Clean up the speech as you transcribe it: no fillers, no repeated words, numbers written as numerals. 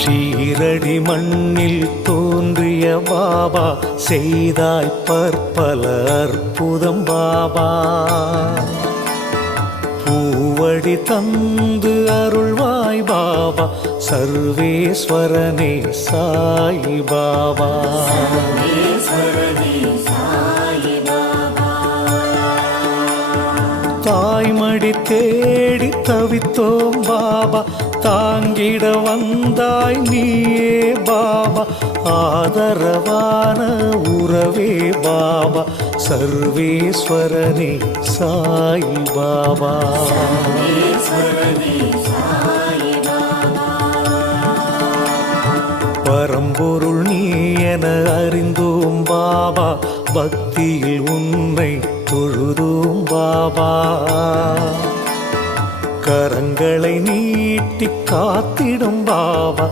ஷீரடி மண்ணில் தோன்றிய பாபா செய்தாய் பற்பல அற்புதம் பாபா. பூவடி தந்து அருள்வாய் பாபா சர்வேஸ்வரனே சாயி பாபா. தாய்மடி தேடி தவித்தோம் பாபா, தாங்கிட வந்தாய் நீயே பாபா. ஆதரவான உறவே பாபா சர்வேஸ்வரனே சாயி பாபா. பரம்பொருள் நீ என அறிந்தோம் பாபா, பக்தியில் உன்னை தொழுதோம் பாபா. கரங்களை நீட்டி காத்திடும் பாபா